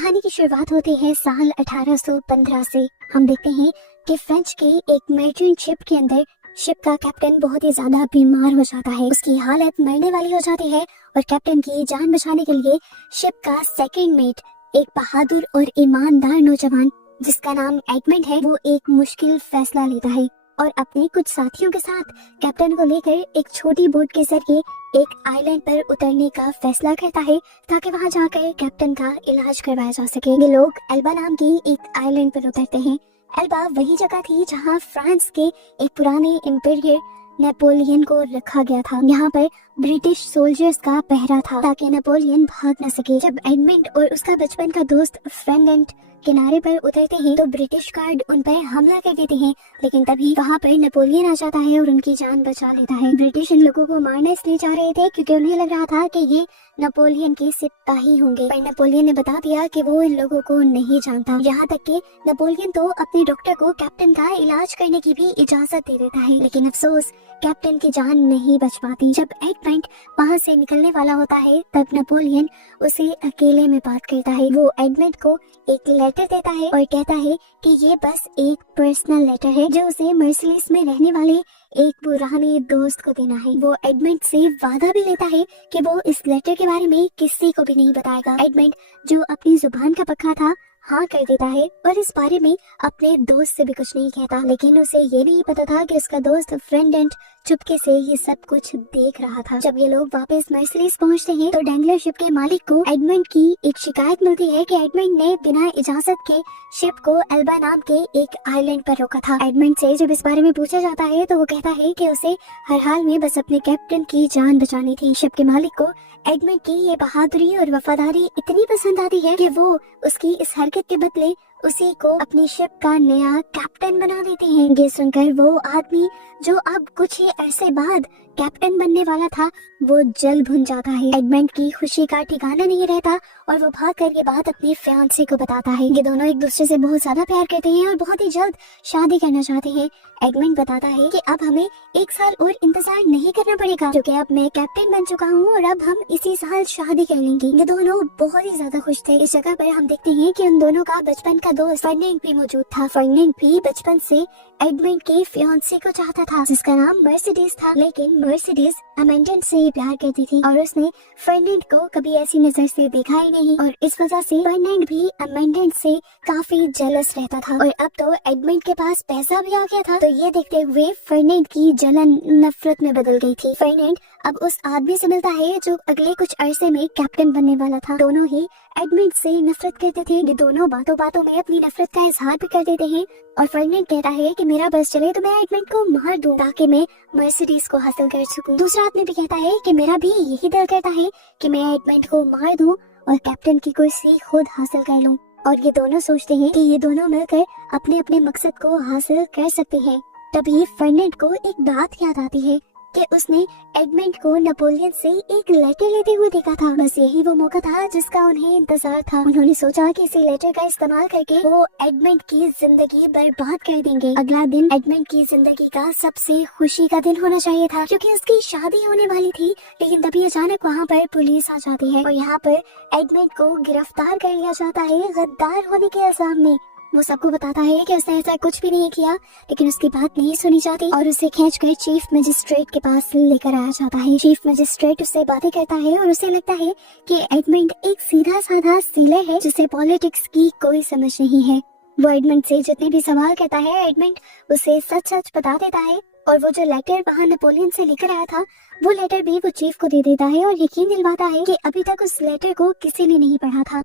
कहानी की शुरुआत होती है साल 1815 से। हम देखते हैं कि फ्रेंच के एक मर्चेंट शिप के अंदर शिप का कैप्टन बहुत ही ज्यादा बीमार हो जाता है। उसकी हालत मरने वाली हो जाती है और कैप्टन की जान बचाने के लिए शिप का सेकंड मेट, एक बहादुर और ईमानदार नौजवान जिसका नाम एडमंड है, वो एक मुश्किल फैसला लेता है और अपने कुछ साथियों के साथ कैप्टन को लेकर एक छोटी बोट के जरिए एक आइलैंड पर उतरने का फैसला करता है ताकि वहां जाकर कैप्टन का इलाज करवाया जा सके। ये लोग एल्बा नाम की एक आइलैंड पर उतरते हैं। एल्बा वही जगह थी जहां फ्रांस के एक पुराने एम्पायर नेपोलियन को रखा गया था। यहाँ पर ब्रिटिश सोल्जर्स का पहरा था ताकि नेपोलियन भाग न सके। जब एडमंड और उसका बचपन का दोस्त फ्रेंडेंट किनारे पर उतरते हैं तो ब्रिटिश गार्ड उन पर हमला कर देते हैं, लेकिन तभी वहाँ पर नेपोलियन आ जाता है और उनकी जान बचा लेता है। ब्रिटिश इन लोगों को मारने इसलिए जा रहे थे क्योंकि उन्हें लग रहा था कि ये नेपोलियन के सिपाही होंगे, पर नेपोलियन ने बता दिया कि वो इन लोगों को नहीं जानता। यहाँ तक कि नेपोलियन तो अपने डॉक्टर को कैप्टन का इलाज करने की भी इजाजत दे देता है, लेकिन अफसोस कैप्टन की जान नहीं बच पाती। जब एडमंड वहाँ से निकलने वाला होता है तब नेपोलियन उसे अकेले में बात करता है। वो एडमंड को एक लेटर देता है और कहता है कि ये बस एक पर्सनल लेटर है जो उसे मर्सिलिस में रहने वाले एक पुराने दोस्त को देना है। वो एडमंड से वादा भी लेता है कि वो इस लेटर के बारे में किसी को भी नहीं बताएगा। एडमंड जो अपनी जुबान का पक्का था, हाँ कर देता है और इस बारे में अपने दोस्त से भी कुछ नहीं कहता, लेकिन उसे ये नहीं पता था कि उसका दोस्त फ्रेंडेंट चुपके से ये सब कुछ देख रहा था। जब ये लोग वापस मर्सिलिस पहुंचते हैं तो डैंगलर शिप के मालिक को एडमंड की एक शिकायत मिलती है कि एडमंड ने बिना इजाजत के शिप को एल्बा नाम के एक आइलैंड पर रोका था। एडमंड से जब इस बारे में पूछा जाता है तो वो कहता है कि उसे हर हाल में बस अपने कैप्टन की जान बचानी थी। शिप के मालिक को एडमंड की ये बहादुरी और वफादारी इतनी पसंद आती है कि वो उसकी इस हरकत के बदले उसी को अपनी शिप का नया कैप्टन बना देते हैं। ये सुनकर वो आदमी जो अब कुछ ही अरसे बाद कैप्टन बनने वाला था वो जल भुन जाता है। एडमंड की खुशी का ठिकाना नहीं रहता और वो भाग कर ये बात अपनी फियांसे को बताता है। ये दोनों एक दूसरे से बहुत ज्यादा प्यार करते हैं और बहुत ही जल्द शादी करना चाहते हैं। एडमंड बताता है कि अब हमें एक साल और इंतजार नहीं करना पड़ेगा क्योंकि अब मैं कैप्टन बन चुका हूँ और अब हम इसी साल शादी कर लेंगे। ये दोनों बहुत ही ज्यादा खुश थे। इस जगह पर हम देखते हैं कि उन दोनों का बचपन का दोस्त फर्डिनेंड भी मौजूद था। फर्डिनेंड भी बचपन से एडमंड के फियांसे को चाहता था जिसका नाम मर्सिडीज था, लेकिन मर्सिडीज एडमंड से प्यार करती थी और उसने फर्डिनेंड को कभी ऐसी नजर से देखा ही नहीं और इस वजह से फर्डिनेंड भी एडमंड से काफी जेलस रहता था। और अब तो एडमंड के पास पैसा भी आ गया था तो ये देखते हुए फर्डिनेंड की जलन नफरत में बदल गई थी। फर्डिनेंड अब उस आदमी से मिलता है जो अगले कुछ अरसे में कैप्टन बनने वाला था। दोनों ही एडमंड से नफरत करते थे। ये दोनों बातों बातों में अपनी नफरत का इजहार भी कर देते हैं और फर्डिनेंड कहता है कि मेरा बस चले तो मैं एडमंड को मार दूं ताकि मैं मर्सिडीज को हासिल कर सकूं। दूसरा आदमी भी कहता है कि मेरा भी यही दिल करता है कि मैं एडमंड को मार दूं और कैप्टन की कुर्सी खुद हासिल कर लूं। और ये दोनों सोचते हैं कि ये दोनों मिलकर अपने अपने मकसद को हासिल कर सकते हैं। तभी फर्डिनेंड को एक बात याद आती है कि उसने एडमंड को नेपोलियन से एक लेटर लेते हुए देखा था। बस यही वो मौका था जिसका उन्हें इंतजार था। उन्होंने सोचा कि इसी लेटर का इस्तेमाल करके वो एडमंड की जिंदगी बर्बाद कर देंगे। अगला दिन एडमंड की जिंदगी का सबसे खुशी का दिन होना चाहिए था क्योंकि उसकी शादी होने वाली थी, लेकिन तभी अचानक वहाँ पर पुलिस आ जाती है और यहाँ पर एडमंड को गिरफ्तार कर लिया जाता है गद्दार होने के इल्जाम में। वो सबको बताता है कि उसने ऐसा कुछ भी नहीं किया, लेकिन उसकी बात नहीं सुनी जाती और उसे खींचकर चीफ मजिस्ट्रेट के पास लेकर आया जाता है। चीफ मजिस्ट्रेट उससे बातें करता है और उसे लगता है कि एडमंड एक सीधा साधा सीलर है जिसे पॉलिटिक्स की कोई समझ नहीं है। वो एडमंड से जितने भी सवाल करता है एडमंड उसे सच सच बता देता है और वो जो लेटर वहाँ नेपोलियन से लेकर आया था वो लेटर भी वो चीफ को दे देता है और यकीन दिलवाता है कि अभी तक उस लेटर को किसी ने नहीं पढ़ा था।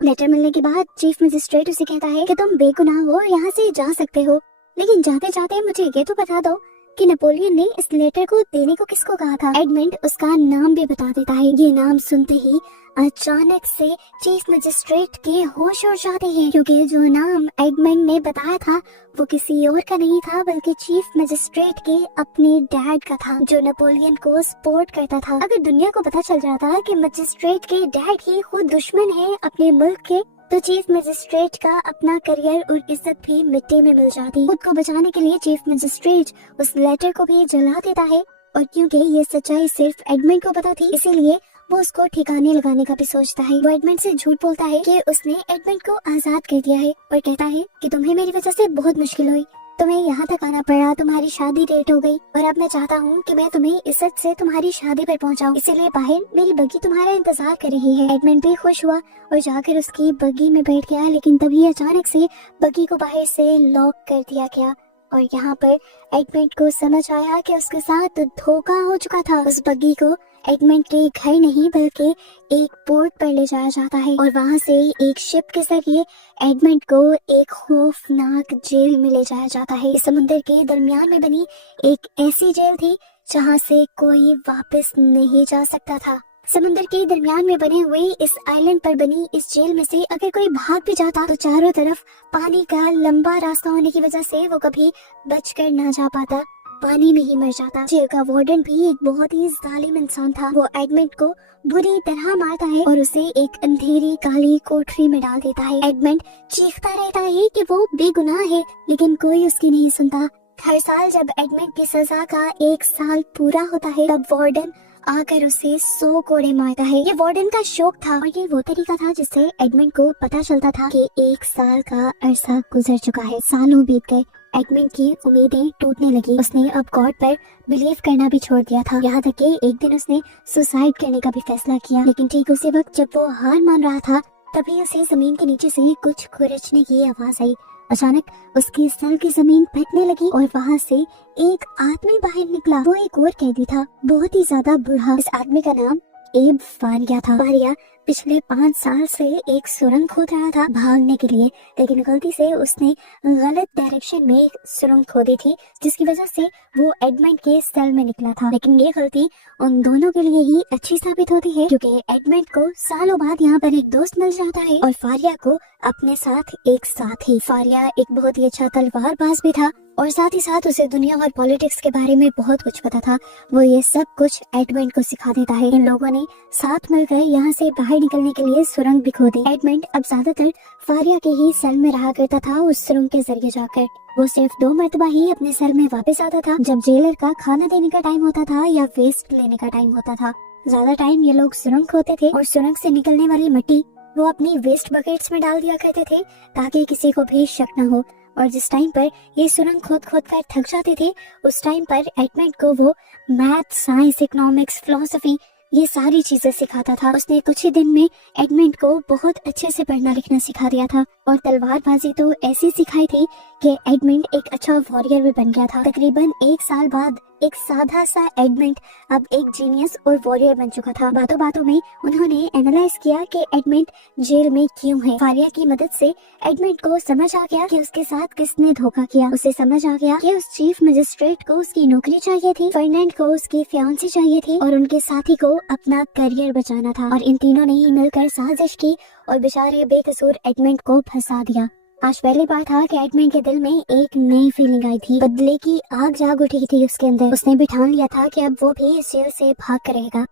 लेटर मिलने के बाद चीफ मजिस्ट्रेट उसे कहता है कि तुम बेगुनाह हो, यहाँ से जा सकते हो, लेकिन जाते जाते मुझे ये तो बता दो कि नेपोलियन ने इस लेटर को देने को किसको कहा था। एडमंड उसका नाम भी बता देता है। ये नाम सुनते ही अचानक से चीफ मजिस्ट्रेट के होश उड़ जाते हैं क्योंकि जो नाम एडमंड ने बताया था वो किसी और का नहीं था बल्कि चीफ मजिस्ट्रेट के अपने डैड का था जो नेपोलियन को सपोर्ट करता था। अगर दुनिया को पता चल जाता कि मजिस्ट्रेट के डैड ही खुद दुश्मन है अपने मुल्क के तो चीफ मजिस्ट्रेट का अपना करियर और इज्जत भी मिट्टी में मिल जाती। खुद को बचाने के लिए चीफ मजिस्ट्रेट उस लेटर को भी जला देता है और क्योंकि ये सच्चाई सिर्फ एडमंड को पता थी इसीलिए वो उसको ठिकाने लगाने का भी सोचता है। वो एडमंड से झूठ बोलता है कि उसने एडमंड को आजाद कर दिया है और कहता है कि तुम्हें मेरी वजह से बहुत मुश्किल हुई, तुम्हें यहाँ तक आना पड़ा, तुम्हारी शादी लेट हो गई और अब मैं चाहता हूँ कि मैं तुम्हें इज्जत से तुम्हारी शादी पर पहुँचाऊँ, इसीलिए बाहर मेरी बग्गी तुम्हारा इंतजार कर रही है। एडमंड भी खुश हुआ और जाकर उसकी बग्गी में बैठ गया, लेकिन तभी अचानक से बग्गी को बाहर से लॉक कर दिया गया और यहाँ पर एडमंड को समझ आया कि उसके साथ धोखा हो चुका था। उस बग्गी को एडमंड के घर नहीं बल्कि एक पोर्ट पर ले जाया जाता है और वहाँ से एक शिप के जरिए एडमंड को एक खौफनाक जेल में ले जाया जाता है। इस समुद्र के दरमियान में बनी एक ऐसी जेल थी जहाँ से कोई वापस नहीं जा सकता था। समुद्र के दरमियान में बने हुए इस आइलैंड पर बनी इस जेल में से अगर कोई भाग भी जाता तो चारों तरफ पानी का लंबा रास्ता होने की वजह से वो कभी बचकर ना जा पाता, पानी में ही मर जाता। जेल का वार्डन भी एक बहुत ही जालिम इंसान था। वो एडमंड को बुरी तरह मारता है और उसे एक अंधेरी काली कोठरी में डाल देता है। एडमंड चीखता रहता है कि वो बेगुनाह है, लेकिन कोई उसकी नहीं सुनता। हर साल जब एडमंड की सजा का 1 साल पूरा होता है तब वार्डन आकर उसे 100 कोड़े मारता है। ये वार्डन का शौक था और ये वो तरीका था जिससे एडमंड को पता चलता था कि 1 साल का अरसा गुजर चुका है। सालों बीत गए, एडमंड की उम्मीदें टूटने लगी। उसने अब गॉड पर बिलीव करना भी छोड़ दिया था, यहाँ तक कि एक दिन उसने सुसाइड करने का भी फैसला किया। लेकिन ठीक उसी वक्त जब वो हार मान रहा था तभी उसे जमीन के नीचे से कुछ खुरचने की आवाज आई। अचानक उसके सर की जमीन फटने लगी और वहाँ से एक आदमी बाहर निकला। वो एक और कैदी था, बहुत ही ज्यादा बूढ़ा। इस आदमी का नाम एब फारिया था। फारिया पिछले 5 साल से एक सुरंग खोद रहा था भागने के लिए, लेकिन गलती से उसने गलत डायरेक्शन में एक सुरंग खोदी थी, जिसकी वजह से वो एडमंड के सेल में निकला था। लेकिन ये गलती उन दोनों के लिए ही अच्छी साबित होती है, क्योंकि एडमंड को सालों बाद यहाँ पर एक दोस्त मिल जाता है और फारिया को अपने साथ एक साथी। फारिया एक बहुत ही अच्छा तलवारबाज भी था और साथ ही साथ उसे दुनिया और पॉलिटिक्स के बारे में बहुत कुछ पता था। वो ये सब कुछ एडमंड को सिखा देता है। इन लोगों ने साथ मिलकर यहाँ से बाहर निकलने के लिए सुरंग भी खोदी। एडमंड अब ज्यादातर फारिया के ही सेल में रहा करता था। उस सुरंग के जरिए जाकर वो सिर्फ 2 मरतबा ही अपने सेल में वापस आता था, जब जेलर का खाना देने का टाइम होता था या वेस्ट लेने का टाइम होता था। ज्यादा टाइम ये लोग सुरंग खोदते थे और सुरंग से निकलने वाली मिट्टी वो अपनी वेस्ट बकेट्स में डाल दिया करते थे ताकि किसी को भी शक न हो। और जिस टाइम पर ये सुरंग खोद खोद कर थक जाते थे, उस टाइम पर एडमंड को वो मैथ, साइंस, इकोनॉमिक्स, फिलोसफी ये सारी चीजें सिखाता था। उसने कुछ ही दिन में एडमंड को बहुत अच्छे से पढ़ना लिखना सिखा दिया था और तलवारबाजी तो ऐसी सिखाई थी कि एडमंड एक अच्छा वॉरियर भी बन गया था। तकरीबन 1 साल बाद एक सादा सा एडमंड अब एक जीनियस और वॉरियर बन चुका था। बातों बातों में उन्होंने एनालाइज किया कि एडमंड जेल में क्यों है। फारिया की मदद से एडमंड को समझ आ गया कि उसके साथ किसने धोखा किया। उसे समझ आ गया कि उस चीफ मजिस्ट्रेट को उसकी नौकरी चाहिए थी, फर्नांड को उसकी फियांसी चाहिए थी और उनके साथी को अपना करियर बचाना था। और इन तीनों ने ही मिलकर साजिश की और बेचारे बेकसूर एडमंड को फंसा दिया। आज पहली बार था कि एडमंड के दिल में एक नई फीलिंग आई थी। बदले की आग जाग उठी थी उसके अंदर। उसने भी ठान लिया था कि अब वो भी इस जेल से भाग कर रहेगा।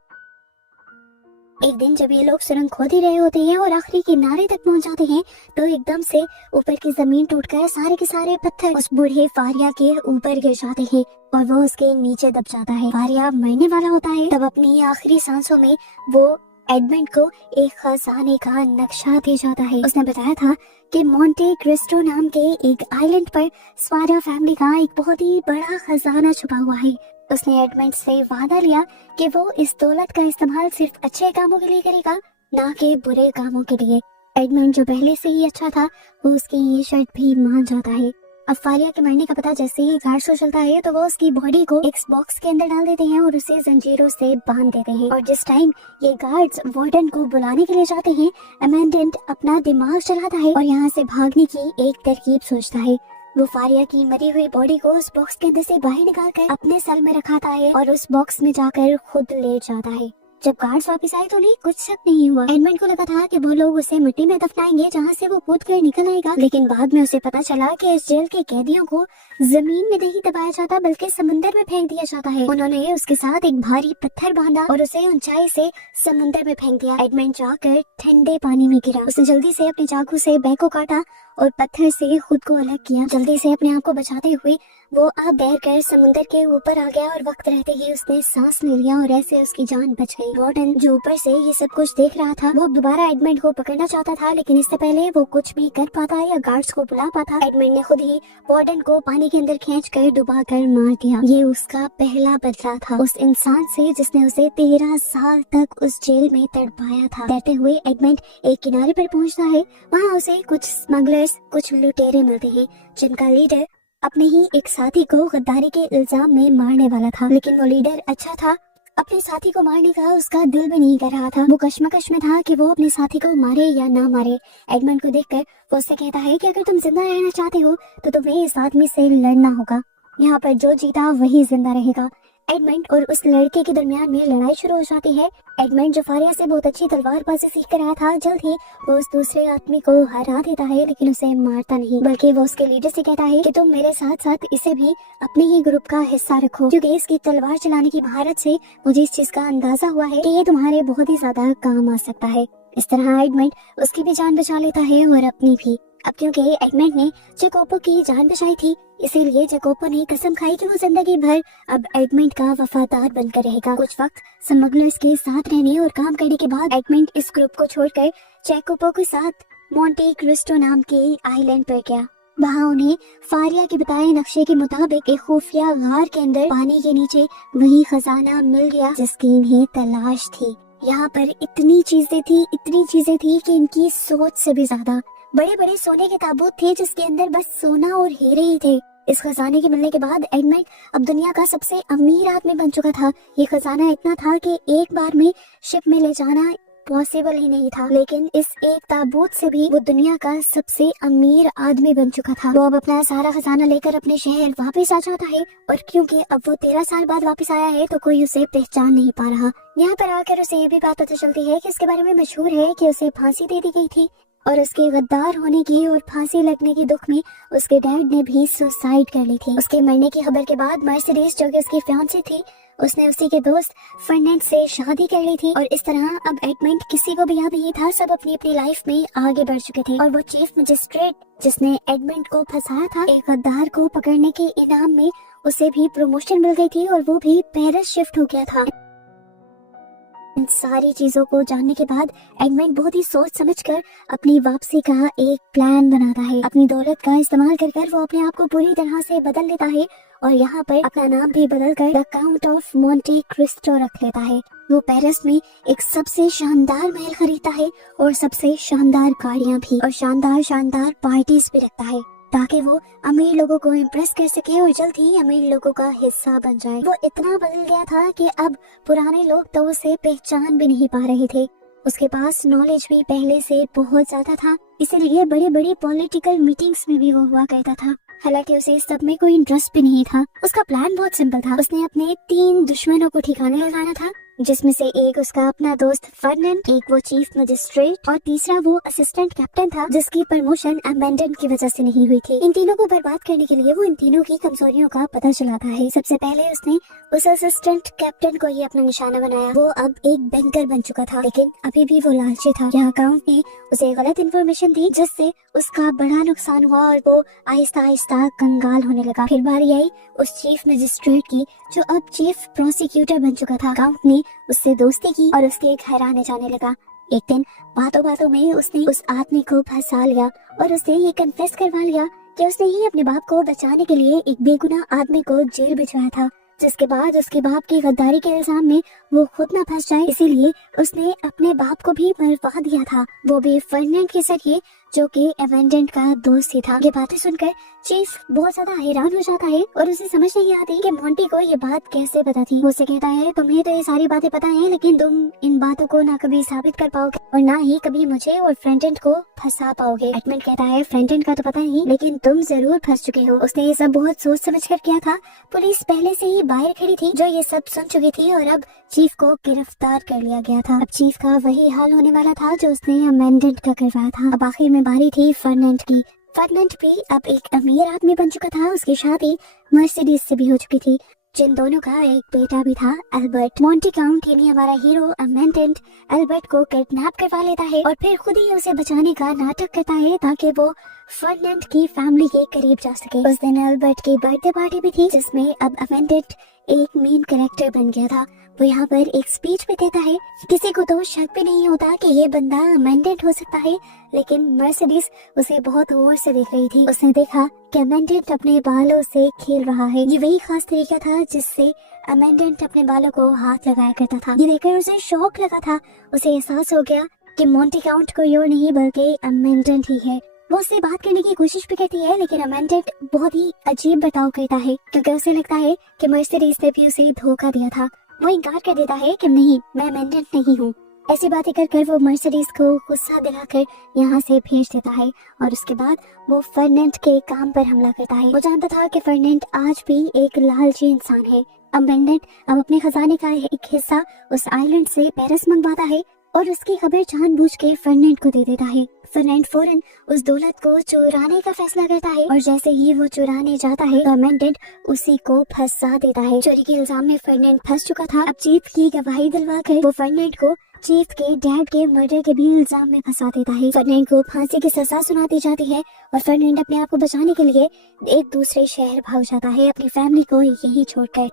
एक दिन जब ये लोग सुरंग खोद ही रहे होते हैं और आखिरी किनारे तक पहुंच जाते हैं तो एकदम से ऊपर की जमीन टूटकर सारे के सारे पत्थर उस बूढ़े फारिया के ऊपर गिर जाते हैं और वो उसके नीचे दब जाता है। फारिया मरने वाला होता है। तब अपनी आखिरी सांसों में वो एडमंड को एक खजाने का नक्शा दे जाता है। उसने बताया था कि मोंटे क्रिस्टो नाम के एक आइलैंड पर स्वारा फैमिली का एक बहुत ही बड़ा खजाना छुपा हुआ है। उसने एडमंड से वादा लिया कि वो इस दौलत का इस्तेमाल सिर्फ अच्छे कामों के लिए करेगा, ना कि बुरे कामों के लिए। एडमंड जो पहले से ही अच्छा था वो उसकी ये शर्त भी मान जाता है। अब फारिया के मरने का पता जैसे ही गार्ड्स को चलता है तो वो उसकी बॉडी को एक बॉक्स के अंदर डाल देते हैं और उसे जंजीरों से बांध देते हैं। और जिस टाइम ये गार्ड्स वार्डन को बुलाने के लिए जाते हैं, अमेंडेंट अपना दिमाग चलाता है और यहाँ से भागने की एक तरकीब सोचता है। वो फारिया की मरी हुई बॉडी को उस बॉक्स के अंदर से बाहर निकाल कर अपने सेल में रखाता है और उस बॉक्स में जाकर खुद लेट जाता है। जब गार्ड्स वापस आए तो उन्हें कुछ शक नहीं हुआ। एडमंड को लगा था कि वो लोग उसे मिट्टी में दफनाएंगे जहाँ से वो कूद कर निकल आएगा, लेकिन बाद में उसे पता चला कि इस जेल के कैदियों को जमीन में नहीं दबाया जाता बल्कि समंदर में फेंक दिया जाता है। उन्होंने उसके साथ एक भारी पत्थर बांधा और उसे ऊंचाई से समंदर में फेंक दिया। एडमंड जाकर ठंडे पानी में गिरा। उसने जल्दी से अपने चाकू से बैक को काटा और पत्थर से खुद को अलग किया। जल्दी से अपने आप को बचाते हुए वो आप तैर कर समुद्र के ऊपर आ गया और वक्त रहते ही उसने सांस ले लिया और ऐसे उसकी जान बच गई। वार्डन जो ऊपर से ये सब कुछ देख रहा था वो दोबारा एडमंड को पकड़ना चाहता था, लेकिन इससे पहले वो कुछ भी कर पाता या गार्ड्स को बुला पाता, एडमंड ने खुद ही वार्डन को पानी के अंदर खींच कर डुबा कर मार दिया। ये उसका पहला बदला था उस इंसान से जिसने उसे 13 साल तक उस जेल में तड़पाया था। तैरते हुए एडमंड एक किनारे पर पहुंचता है। वहाँ उसे कुछ स्मगलर्स, कुछ लुटेरे मिलते हैं जिनका लीडर अपने ही एक साथी को गद्दारी के इल्जाम में मारने वाला था, लेकिन वो लीडर अच्छा था, अपने साथी को मारने का उसका दिल भी नहीं कर रहा था। वो कश्मकश में था कि वो अपने साथी को मारे या ना मारे। एडमंड को देखकर वो उससे कहता है कि अगर तुम जिंदा रहना चाहते हो तो तुम्हें इस आदमी से लड़ना होगा। यहाँ पर जो जीता वही जिंदा रहेगा। एडमंड और उस लड़के के दरमियान में लड़ाई शुरू हो जाती है। एडमंड जो फारिया से बहुत अच्छी तलवारबाजी सीख कर आया था, जल्द ही वो उस दूसरे आदमी को हरा देता है, लेकिन उसे मारता नहीं, बल्कि वो उसके लीडर से कहता है कि तुम मेरे साथ साथ इसे भी अपने ही ग्रुप का हिस्सा रखो, क्योंकि इसकी तलवार चलाने की महारत से मुझे इस चीज का अंदाजा हुआ है कि ये तुम्हारे बहुत ही ज्यादा काम आ सकता है। इस तरह एडमंड उसकी भी जान बचा लेता है और अपनी भी। अब क्योंकि एडमंड ने जैकोबो की जान बचाई थी, इसीलिए जैकोबो ने कसम खाई कि वो जिंदगी भर अब एडमंड का वफादार बनकर रहेगा। कुछ वक्त स्मगलर्स के साथ रहने और काम करने के बाद एडमंड इस ग्रुप को छोड़कर जैकोबो के साथ मोंटे क्रिस्टो नाम के आइलैंड पर गया। वहाँ उन्हें फारिया के बताए नक्शे के मुताबिक एक खुफिया गार के अंदर पानी के नीचे वही खजाना मिल गया जिसकी इन्हें तलाश थी। यहाँ पर इतनी चीजें थी कि इनकी सोच से भी ज्यादा बड़े बड़े सोने के ताबूत थे जिसके अंदर बस सोना और हीरे ही थे। इस खजाने के मिलने के बाद एडमंड अब दुनिया का सबसे अमीर आदमी बन चुका था। ये खजाना इतना था कि एक बार में शिप में ले जाना पॉसिबल ही नहीं था, लेकिन इस एक ताबूत से भी वो दुनिया का सबसे अमीर आदमी बन चुका था। वो अब अपना सारा खजाना लेकर अपने शहर वापस आ जाता है, और क्योंकि अब वो 13 साल बाद वापस आया है तो कोई उसे पहचान नहीं पा रहा। यहाँ पर आकर उसे ये भी बात पता चलती है कि इसके बारे में मशहूर है कि उसे फांसी दे दी गई थी, और उसके गद्दार होने की और फांसी लगने के दुख में उसके डैड ने भी सुसाइड कर ली थी। उसके मरने की खबर के बाद मर्सिडीज जो कि उसकी फियांसी थी, उसने उसी के दोस्त फर्नांड से शादी कर ली थी। और इस तरह अब एडमंड किसी को भी याद नहीं था, सब अपनी अपनी लाइफ में आगे बढ़ चुके थे। और वो चीफ मजिस्ट्रेट जिसने एडमंड को फंसाया था, एक गद्दार को पकड़ने के इनाम में उसे भी प्रमोशन मिल गई थी और वो भी पेरिस शिफ्ट हो गया था। इन सारी चीजों को जानने के बाद एडमंड बहुत ही सोच समझकर अपनी वापसी का एक प्लान बनाता है। अपनी दौलत का इस्तेमाल कर वो अपने आप को पूरी तरह से बदल लेता है और यहाँ पर अपना नाम भी बदलकर the count of Monte Cristo रख लेता है। वो पेरिस में एक सबसे शानदार महल खरीदता है और सबसे शानदार गाड़ियाँ भी और शानदार पार्टीज भी रखता है, ताकि वो अमीर लोगों को इम्प्रेस कर सके और जल्द ही अमीर लोगों का हिस्सा बन जाए। वो इतना बदल गया था कि अब पुराने लोग तो उसे पहचान भी नहीं पा रहे थे। उसके पास नॉलेज भी पहले से बहुत ज्यादा था, इसीलिए बड़ी बड़ी पॉलिटिकल मीटिंग्स में भी वो हुआ करता था। हालांकि उसे सब में कोई इंटरेस्ट भी नहीं था। उसका प्लान बहुत सिंपल था। उसने अपने 3 दुश्मनों को ठिकाने लगाना था, जिसमें से एक उसका अपना दोस्त फर्नांड, एक वो चीफ मजिस्ट्रेट और तीसरा वो असिस्टेंट कैप्टन था जिसकी प्रमोशन अमेंडन की वजह से नहीं हुई थी। इन तीनों को बर्बाद करने के लिए वो इन तीनों की कमजोरियों का पता चलाता है। सबसे पहले उसने उस असिस्टेंट कैप्टन को ही अपना निशाना बनाया। वो अब एक बैंकर बन चुका था, लेकिन अभी भी वो लालची था। यहाँ काउंट ने उसे गलत इन्फॉर्मेशन दी जिससे उसका बड़ा नुकसान हुआ और वो आहिस्ता आहिस्ता कंगाल होने लगा। फिर बारी आई उस चीफ मजिस्ट्रेट की जो अब चीफ प्रोसिक्यूटर बन चुका था। काउंट ने उससे दोस्ती की और उसके घराने जाने लगा। एक दिन बातों बातों में उसने उस आदमी को फंसा लिया और उसे ये कन्फेस करवा लिया कि उसने ही अपने बाप को बचाने के लिए एक बेगुनाह आदमी को जेल भिजवाया था, जिसके बाद उसके बाप की गद्दारी के इल्जाम में वो खुद न फंस जाए, इसीलिए उसने अपने बाप को भी मरवा दिया था, वो भी फर्नांड के जरिए जो कि अमेंडन का दोस्त ही था। ये बातें सुनकर चीफ बहुत ज्यादा हैरान हो जाता है और उसे समझ नहीं आती कि मोंटी को ये बात कैसे पता थी। वो उसे कहता है तुम्हें तो ये सारी बातें पता है, लेकिन तुम इन बातों को ना कभी साबित कर पाओगे और ना ही कभी मुझे और फ्रेंटन को फंसा पाओगे। एडमंड कहता है फ्रेंटन का तो पता नहीं, लेकिन तुम जरूर फंस चुके हो। उसने ये सब बहुत सोच समझ कर किया था। पुलिस पहले से ही बाहर खड़ी थी जो ये सब सुन चुकी थी और अब चीफ को गिरफ्तार कर लिया गया था। अब चीफ का वही हाल होने वाला था जो उसने अमेंडन का करवाया था। अब आखिर में बारी थी फर्नांड की। फर्नांड भी अब एक अमीर आदमी बन चुका था। उसकी शादी मर्सिडीज से भी हो चुकी थी। जिन दोनों का एक बेटा भी था, एल्बर्ट। मोंटी काउंट यानी हमारा हीरो अमेंडेंट एल्बर्ट को किडनैप करवा लेता है और फिर खुद ही उसे बचाने का नाटक करता है ताकि वो फर्डिनेंड की फैमिली के करीब जा सके। उस दिन एल्बर्ट की बर्थडे पार्टी भी थी जिसमें अब अमेंडेंट एक मेन कैरेक्टर बन गया था। वो यहाँ पर एक स्पीच भी देता है। किसी को तो शक भी नहीं होता कि ये बंदा अमेंडेंट हो सकता है, लेकिन मर्सिडीज उसे बहुत गौर से देख रही थी। उसने देखा कि अमेंडेंट अपने बालों से खेल रहा है। ये वही खास तरीका था जिससे अमेंडेंट अपने बालों को हाथ लगाया करता था। ये देखकर उसे शौक लगा था। उसे एहसास हो गया कि मोंटी काउंट कोई और नहीं बल्कि अमेंडेंट ही है। वो उससे बात करने की कोशिश भी करती है, लेकिन अमेंडेंट बहुत ही अजीब बर्ताव करता है क्योंकि उसे लगता है कि मर्सिडीज ने भी उसे धोखा दिया था। वो इनकार कर देता है कि नहीं, मैं अमेंडेंट नहीं हूँ। ऐसी बातें कर वो मर्सिडीज को गुस्सा दिलाकर यहाँ से भेज देता है और उसके बाद वो फर्डिनेंड के काम पर हमला करता है। वो जानता था कि फर्डिनेंड आज भी एक लालची इंसान है। अमेंडेंट अब अपने खजाने का एक हिस्सा उस आइलैंड से पेरिस मंगवाता है और उसकी खबर जानबूझ के फर्डिनेंड को दे देता है। फर्डिनेंड फौरन उस दौलत को चुराने का फैसला करता है और जैसे ही वो चुराने जाता है तो अमेंडेंट उसी को फंसा देता है। चोरी के इल्जाम में फर्डिनेंड फंस चुका था। अब चीफ की गवाही दिलवाकर वो फर्डिनेंड को चीफ के डैड के मर्डर के भी इल्जाम में फंसा देता है। फर्डिनेंड को फांसी की सजा सुना दी जाती है और फर्डिनेंड अपने आप को बचाने के लिए एक दूसरे शहर भाग जाता है, अपनी फैमिली को यहीं छोड़कर।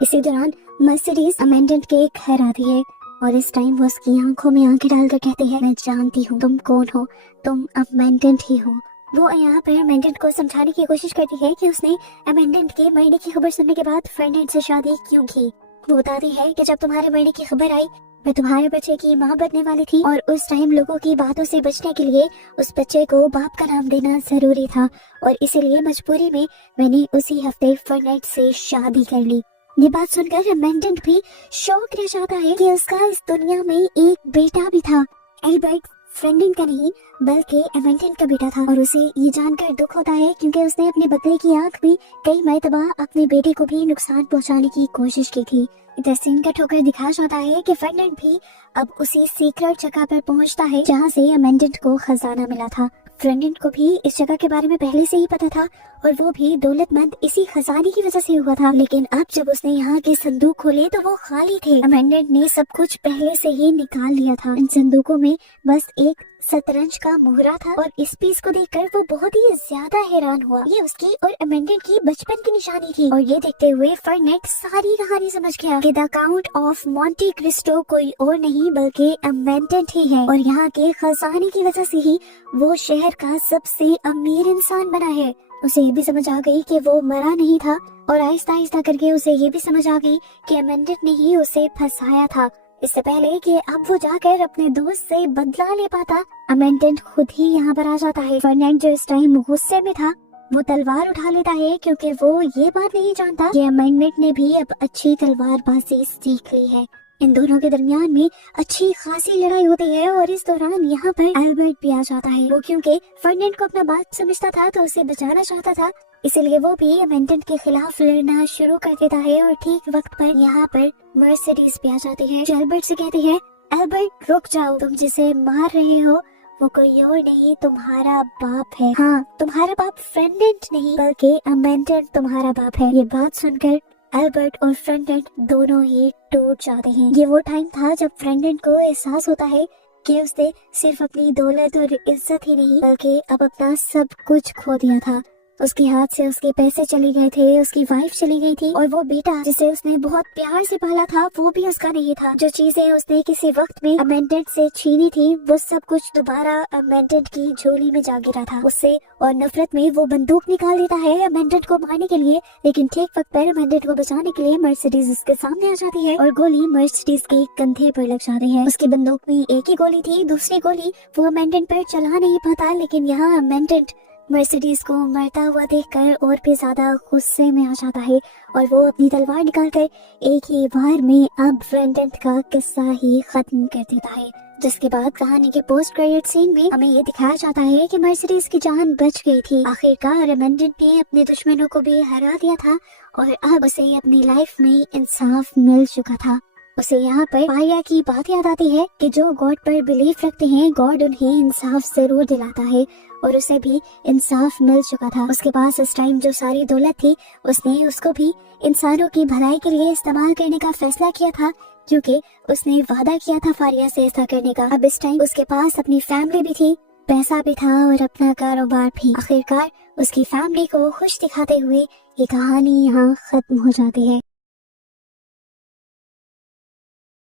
इसी दौरान मर्सिडीज अमेंडेंट के घर आती है और इस टाइम वो उसकी आंखों में आंखें डालकर कहते हैं, मैं जानती हूँ तुम कौन हो, तुम अमेंडेंट ही हो। वो यहाँ पर अमेंडेंट को समझाने की कोशिश करती है कि उसने अमेंडेंट के मरने की खबर सुनने के बाद फर्डिनेंड से शादी क्यों की। वो बताती है कि जब तुम्हारे मरने की खबर आई मैं तुम्हारे बच्चे की माँ बनने वाली थी और उस टाइम लोगों की बातों से बचने के लिए उस बच्चे को बाप का नाम देना जरूरी था और इसीलिए मजबूरी में मैंने उसी हफ्ते फर्डिनेंड से शादी कर ली। ये बात सुनकर अमेंडेंट भी शौक रह जाता है कि उसका इस दुनिया में एक बेटा भी था। एल्बर्ट फर्डिनेंड का नहीं बल्कि अमेंडेंट का बेटा था और उसे ये जानकर दुख होता है क्योंकि उसने अपने बदले की आंख में कई मर्तबा अपने बेटे को भी नुकसान पहुंचाने की कोशिश की थी। इधर सीन कट होकर दिखाया जाता है कि फर्डिनेंड भी अब उसी सीक्रेट जगह पर पहुंचता है जहां से अमेंडेंट को खजाना मिला था। फर्डिनेंड को भी इस जगह के बारे में पहले से ही पता था और वो भी दौलतमंद इसी खजाने की वजह से हुआ था, लेकिन अब जब उसने यहाँ के संदूक खोले तो वो खाली थे। अमेंडेंट ने सब कुछ पहले से ही निकाल लिया था। इन संदूकों में बस एक शतरंज का मोहरा था और इस पीस को देखकर वो बहुत ही ज्यादा हैरान हुआ। ये उसकी और अमेंडेंट की बचपन की निशानी थी और ये देखते हुए फर्डिनेंड सारी कहानी समझ गया कि the count of Monte Cristo कोई और नहीं बल्कि अमेंडेंट ही है और यहाँ के खजाने की वजह से ही वो शहर का सबसे अमीर इंसान बना है। उसे ये भी समझ आ गई कि वो मरा नहीं था और आहिस्ता आहिस्ता करके उसे ये भी समझ आ गई कि अमेंडेंट ने ही उसे फंसाया था। इससे पहले कि अब वो जाकर अपने दोस्त से बदला ले पाता, अमेंडेंट खुद ही यहाँ पर आ जाता है। फर्डिनेंड जो इस टाइम गुस्से में था वो तलवार उठा लेता है क्योंकि वो ये बात नहीं जानता कि अमेंडेंट ने भी अब अच्छी तलवारबाजी सीख ली है। इन दोनों के दरमियान में अच्छी खासी लड़ाई होती है और इस दौरान यहाँ पर एल्बर्ट भी आ जाता है। वो क्योंकि फर्डिनेंड को अपना बात समझता था तो उसे बचाना चाहता था, इसीलिए वो भी अमेंडेंट के खिलाफ लड़ना शुरू कर देता है और ठीक वक्त पर यहाँ पर मर्सिडीज भी आ जाती है जो एल्बर्ट से कहती है, एल्बर्ट रुक जाओ, तुम जिसे मार रहे हो वो कोई और नहीं तुम्हारा बाप है। हाँ, तुम्हारा बाप फर्डिनेंड नहीं बल्कि अमेंडेंट तुम्हारा बाप है। ये बात सुनकर एल्बर्ट और फर्डिनेंड दोनों ही टूट जाते हैं। ये वो टाइम था जब फर्डिनेंड को एहसास होता है कि उसने सिर्फ अपनी दौलत और इज्जत ही नहीं बल्कि अब अपना सब कुछ खो दिया था। उसके हाथ से उसके पैसे चले गए थे, उसकी वाइफ चली गई थी और वो बेटा जिसे उसने बहुत प्यार से पाला था वो भी उसका नहीं था। जो चीजें उसने किसी वक्त में अमेंडेंट से छीनी थी वो सब कुछ दोबारा अमेंडेंट की झोली में जा गिरा था। उससे और नफरत में वो बंदूक निकाल देता है अमेंडेंट को मारने के लिए, लेकिन ठीक वक्त पर अमेंडेंट को बचाने के लिए मर्सिडीज उसके सामने आ जाती है और गोली मर्सिडीज के कंधे पर लग जाती है। उसकी बंदूक में एक ही गोली थी, दूसरी गोली वो अमेंडेंट पर चला नहीं पाता, लेकिन यहाँ अमेंडेंट मर्सिडीज को मरता हुआ देखकर और भी ज्यादा गुस्से में आ जाता है और वो अपनी तलवार निकालकर एक ही वार में अब फर्डिनेंड का किस्सा ही खत्म कर देता है। जिसके बाद कहानी के पोस्ट क्रेडिट सीन में हमें ये दिखाया जाता है कि मर्सिडीज की जान बच गई थी। आखिरकार अमेंडेंट ने अपने दुश्मनों को भी हरा दिया था और अब उसे अपनी लाइफ में इंसाफ मिल चुका था। उसे यहाँ पर फारिया की बात याद आती है कि जो गॉड पर बिलीव रखते हैं, गॉड उन्हें इंसाफ जरूर दिलाता है और उसे भी इंसाफ मिल चुका था। उसके पास इस टाइम जो सारी दौलत थी, उसने उसको भी इंसानों की भलाई के लिए इस्तेमाल करने का फैसला किया था, क्योंकि उसने वादा किया था फारिया से ऐसा करने का। अब इस टाइम उसके पास अपनी फैमिली भी थी, पैसा भी था और अपना कारोबार भी। आखिरकार उसकी फैमिली को खुश दिखाते हुए ये कहानी यहाँ खत्म हो जाती है।